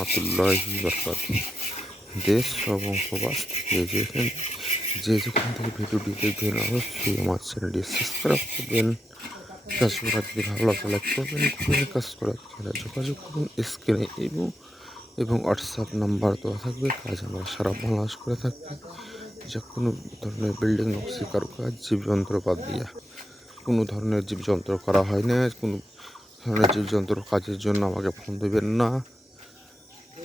রহমতুল্লাহি বরকাত দেশ এবং প্রবাস থেকে যেখানে যে যেখান থেকে ভিডিওটি দেখবেন, অবশ্যই আমার চ্যানেলটি সাবস্ক্রাইব করবেন। কাজ করা যদি ভালো লাগে লাইক করবেন খুবই কাজ করা যারা যোগাযোগ করুন স্ক্রিনে এবং এবং হোয়াটসঅ্যাপ নাম্বার দেওয়া থাকবে। কাজ আমরা সারা বাংলাদেশ করে থাকবে যে কোনো ধরনের বিল্ডিং নকশি কারুকাজ, জীবযন্ত্রপাত দিয়া। কোনো ধরনের জীবযন্ত্র করা হয় না। কোনো ধরনের জীবযন্ত্র কাজের জন্য আমাকে ফোন দেবেন না।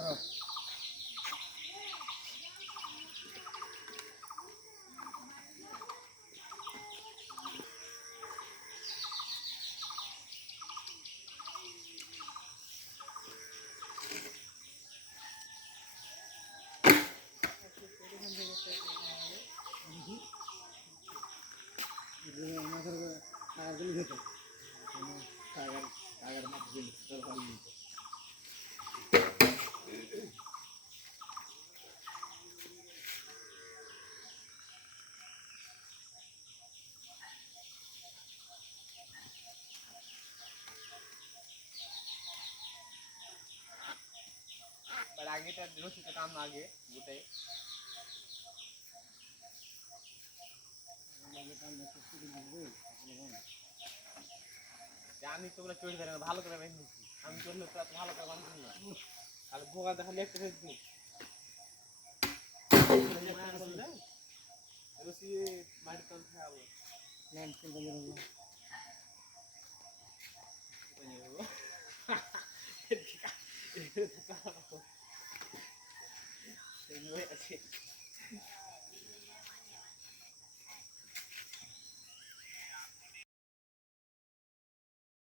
Gracias. আগেটা রশিটা টান আগে গোটাই আমি তো ওগুলো চড়ে ধরে না, ভালো করে বাঁধিয়েছি আমি চললে তো এত ভালো করে বাঁধতাম না তাহলে বোকা দেখালে একটা ফেস দিই রশি মাটির তল খাওয়াবো Let's hit.